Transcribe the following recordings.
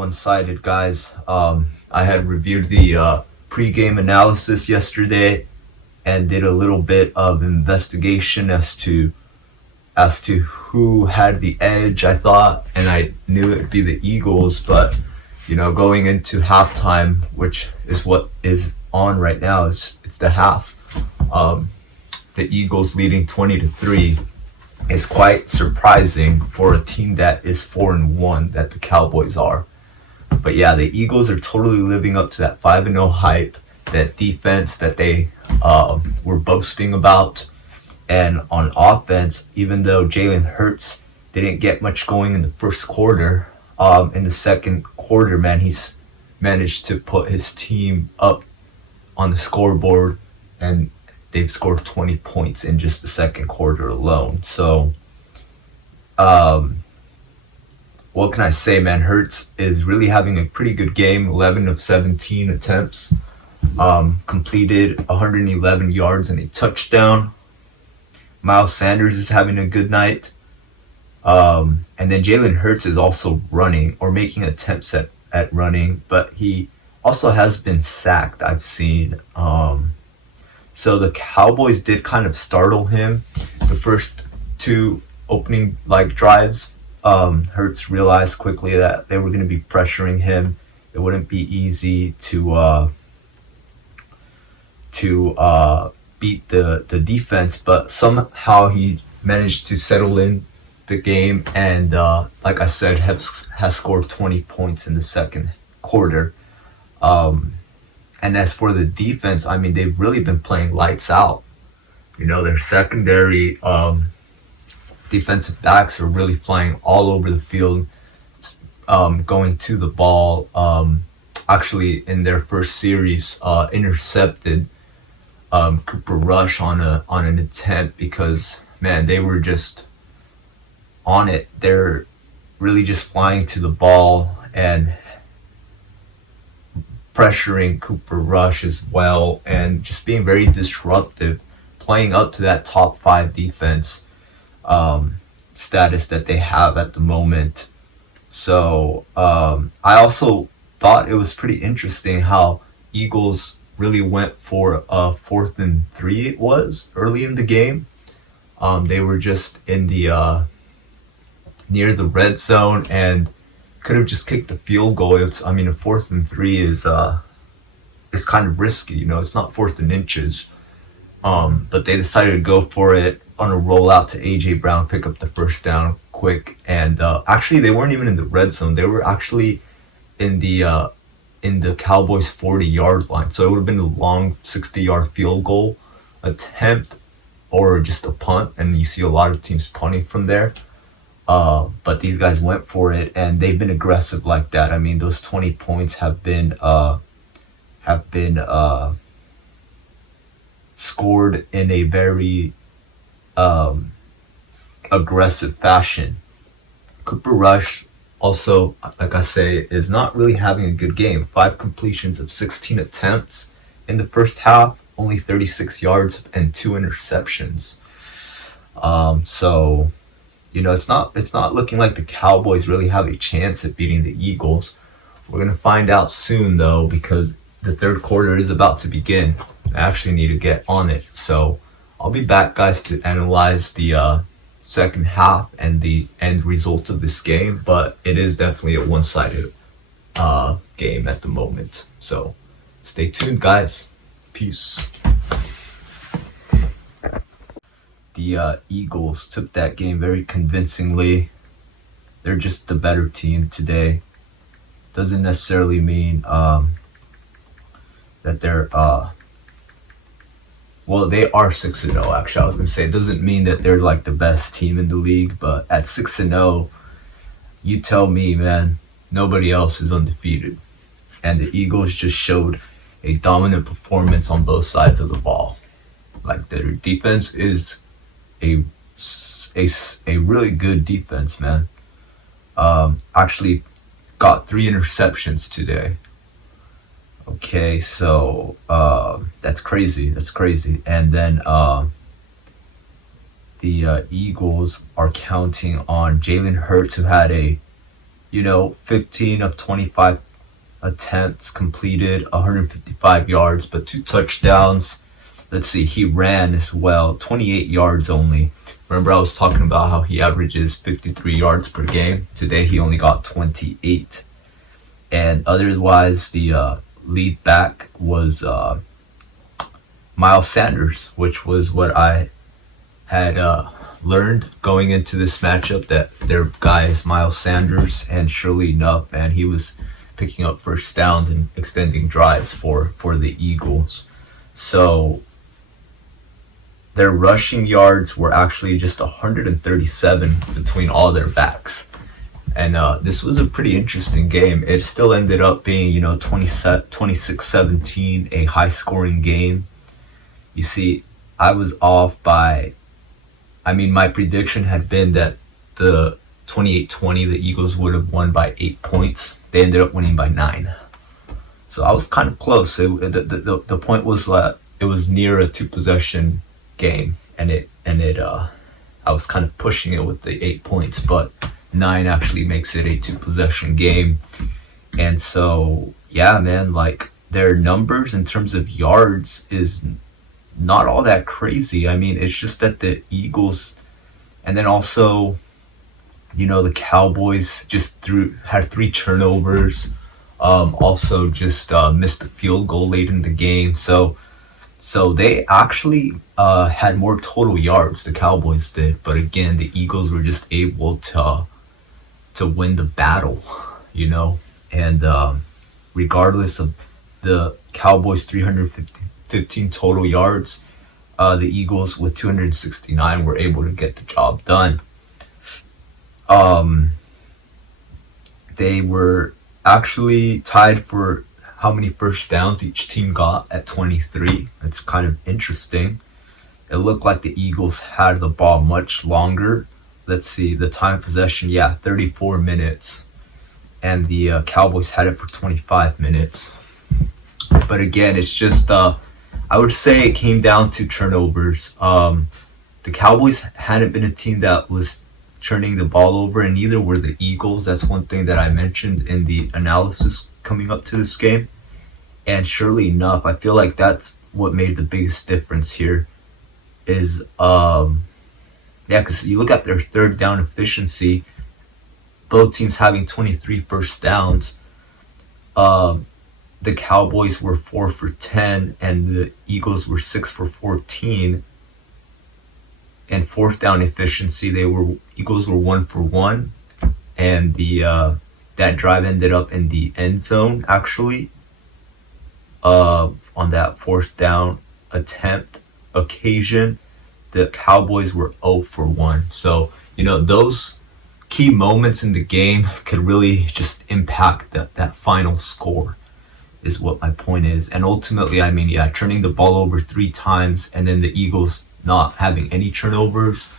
one-sided, guys. I had reviewed the pre-game analysis yesterday and did a little bit of investigation as to who had the edge. I thought, and I knew it'd be the Eagles, but going into halftime, which is what is on right now, is it's the half. Um, the Eagles leading 20-3 is quite surprising for a team that is 4-1 that the Cowboys are. But yeah, the Eagles are totally living up to that 5-0 hype, that defense that they were boasting about. And on offense, even though Jalen Hurts didn't get much going in the first quarter, in the second quarter, man, he's managed to put his team up on the scoreboard, and they've scored 20 points in just the second quarter alone. So, um, what can I say, man? Hurts is really having a pretty good game. 11 of 17 attempts, completed 111 yards and a touchdown. Miles Sanders is having a good night. And then Jalen Hurts is also running or making attempts at running, but he also has been sacked, I've seen. So the Cowboys did kind of startle him the first two opening drives. Hurts realized quickly that they were going to be pressuring him. It wouldn't be easy to beat the defense, but somehow he managed to settle in the game, and like I said, has scored 20 points in the second quarter. And as for the defense, I mean, they've really been playing lights out. Their secondary defensive backs are really flying all over the field, going to the ball. Actually, in their first series, intercepted Cooper Rush on an attempt because, man, they were just on it. They're really just flying to the ball and pressuring Cooper Rush as well, and just being very disruptive, playing up to that top five defense status that they have at the moment. So I also thought it was pretty interesting how Eagles really went for a 4th and 3. It was early in the game. They were just in the near the red zone and could have just kicked the field goal. I mean, a 4th and 3 is kind of risky. It's not 4th and inches. But they decided to go for it on a rollout to AJ Brown, pick up the first down quick. And actually, they weren't even in the red zone. They were actually in the Cowboys 40-yard line. So it would have been a long 60-yard field goal attempt or just a punt. And you see a lot of teams punting from there. But these guys went for it, and they've been aggressive like that. I mean, those 20 points have been scored in a very aggressive fashion. Cooper Rush also, like I say, is not really having a good game. 5 completions of 16 attempts in the first half, only 36 yards and 2 interceptions. So it's not looking like the Cowboys really have a chance at beating the Eagles. We're gonna find out soon though, because the third quarter is about to begin. I actually need to get on it. So I'll be back, guys, to analyze the second half and the end result of this game. But it is definitely a one-sided game at the moment. So stay tuned, guys. Peace. The Eagles took that game very convincingly. They're just the better team today. Doesn't necessarily mean that they're well, they are 6-0. Actually, I was gonna say it doesn't mean that they're like the best team in the league, but at 6-0, you tell me, man, nobody else is undefeated, and the Eagles just showed a dominant performance on both sides of the ball. Like, their defense is a really good defense, man. Actually got 3 interceptions today. Okay, so that's crazy. That's crazy. And then the Eagles are counting on Jalen Hurts, who had a 15 of 25 attempts completed, 155 yards, but 2 touchdowns. Let's see, he ran as well, 28 yards only. Remember, I was talking about how he averages 53 yards per game. Today, he only got 28. And otherwise, the lead back was Miles Sanders, which was what I had learned going into this matchup, that their guy is Miles Sanders, and surely enough, man, he was picking up first downs and extending drives for the Eagles. So their rushing yards were actually just 137 between all their backs. And this was a pretty interesting game. It still ended up being, 26-17, a high-scoring game. You see, I was off by, my prediction had been that the 28-20, the Eagles would have won by 8 points. They ended up winning by 9. So I was kind of close. The point was that it was near a 2-possession game, and I was kind of pushing it with the 8 points, but 9 actually makes it a 2-possession game. And so, yeah, man, like their numbers in terms of yards is not all that crazy. It's just that the Eagles, and then also, the Cowboys just had 3 turnovers. Also just missed a field goal late in the game. So they actually had more total yards, the Cowboys did. But again, the Eagles were just able to win the battle, And regardless of the Cowboys' 315 total yards, the Eagles with 269 were able to get the job done. They were actually tied for how many first downs each team got at 23. It's kind of interesting. It looked like the Eagles had the ball much longer. Let's see, the time of possession, 34 minutes. And the Cowboys had it for 25 minutes. But again, it's just, I would say it came down to turnovers. The Cowboys hadn't been a team that was turning the ball over, and neither were the Eagles. That's one thing that I mentioned in the analysis coming up to this game. And surely enough, I feel like that's what made the biggest difference here is, because you look at their third down efficiency, both teams having 23 first downs. The Cowboys were 4 for 10 and the Eagles were 6 for 14. And fourth down efficiency, Eagles were 1 for 1, and that drive ended up in the end zone actually. On that fourth down attempt occasion, the Cowboys were 0 for 1. So those key moments in the game could really just impact that final score, is what my point is. And ultimately, turning the ball over 3 times and then the Eagles not having any turnovers,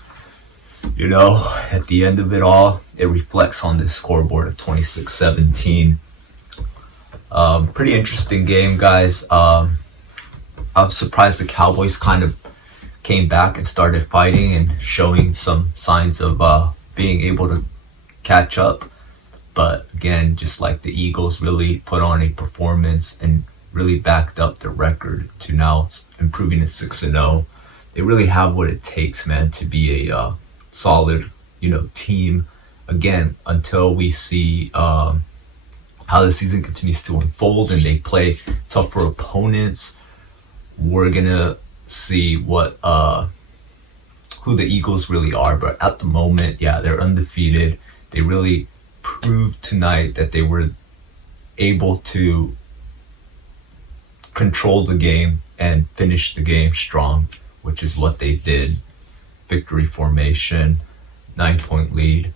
at the end of it all, it reflects on the scoreboard of 26-17. Pretty interesting game, guys. I was surprised the Cowboys kind of came back and started fighting and showing some signs of being able to catch up. But again, just like the Eagles really put on a performance and really backed up their record to now improving to 6-0. They really have what it takes, man, to be a solid, team. Again, until we see how the season continues to unfold and they play tougher opponents, we're gonna see what who the Eagles really are. But at the moment, they're undefeated. They really proved tonight that they were able to control the game and finish the game strong, which is what they did. Victory formation, 9-point lead.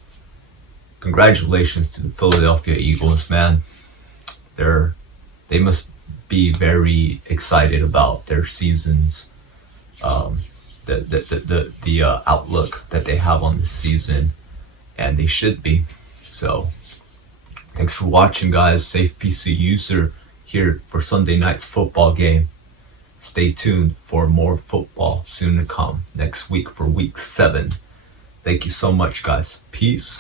Congratulations to the Philadelphia Eagles, man. They must be very excited about their seasons, the outlook that they have on this season, and they should be. So, thanks for watching, guys. Safe PC user here for Sunday night's football game. Stay tuned for more football soon to come next week for week 7. Thank you so much, guys. Peace.